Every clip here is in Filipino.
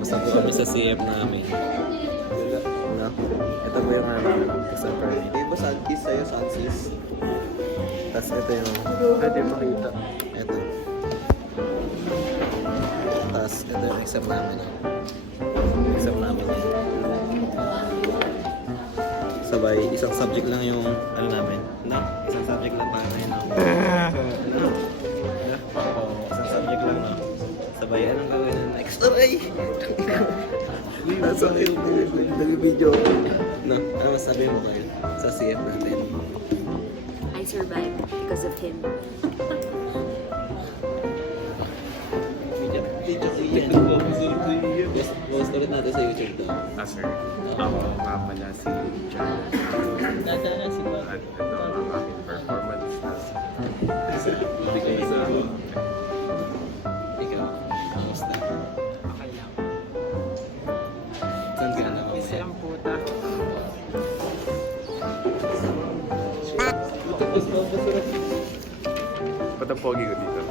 Tapos na po kami sa CF namin. No? Ito po yung exam permit. Di ba Santis sa'yo, Sansis? Tapos ito yung... Pwede makita. Ito. Tapos ito yung exam namin. Exam namin yan. Sabay, isang subject lang yung ano namin. No? Isang subject lang para ngayon. No? Isang subject lang, no? Sabay, anong gawin na next? Aray! Nasa akin, nag-video. No? Ano masabi mo kayo sa CF natin? I survived because of him. Post ulit natin sa YouTube to. Sir, ako nga pala si John. At ito ang aking performance na bigay sa Ikaw, kamusta? okay lang. Saan ka na naman? Isang puta. Ba't ang pogi ko dito?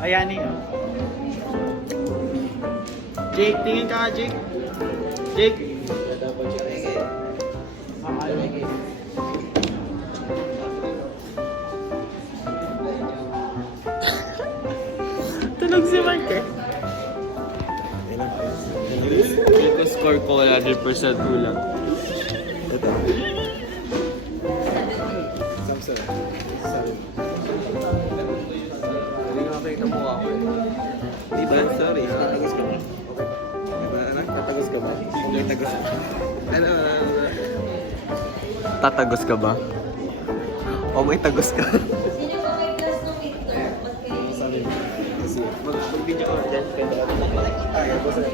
Ayan yun. Jake, tingin ka Jake. Jake. Tulog si Mark eh. Ito score ko 100% kulang. Ito. Samson. Hindi ko makita mo ako eh. Di ba? Sorry. Tatagos ka ba? Diba, anak? Tatagos ka ba? May tagos. Ano? Tatagos ka ba? O may tagos ka? Sorry. Kasi mag-video ko dyan. Ay, basta.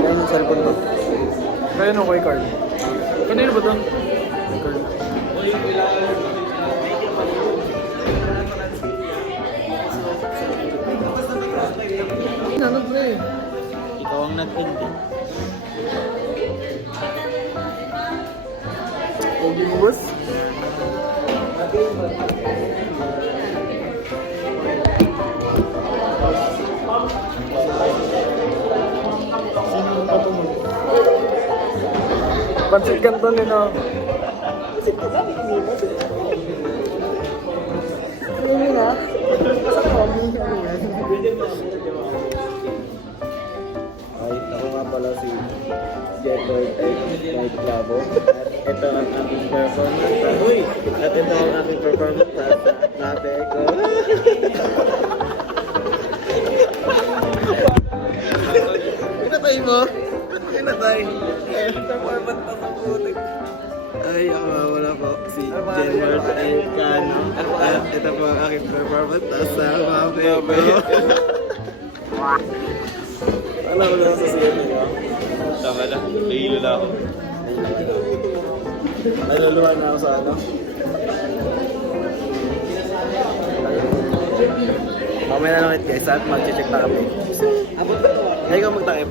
Kaya yung cellphone ko. Kaya nung kay Carl. Kanino ba ito? Nanod na eh. Ikaw ang nag-end eh. Pogi mo boss? Sino ang pato mo? Pansit Canton yun ah. Pansit Canton yun ah. Ano yun ah? Basta pogi ano yan? Ay, ako nga pala si Jeffrey White Clavo. At ito ang aking performance. Uy! At ito ang aking performance sa latte ko. Pinatay mo? Pinatay. Performance na mabuti. Ay, ako nga wala po. Si Jenmart and Cano. At ito po ang aking performance sa latte ko. Ano ko lang sa siya nila? Tama na, nahilo na ako. Naluluhan na ako sa ano? Mamaya na lang ulit guys, at mag-check na kami. Abot na. Kaya ikaw magtakip.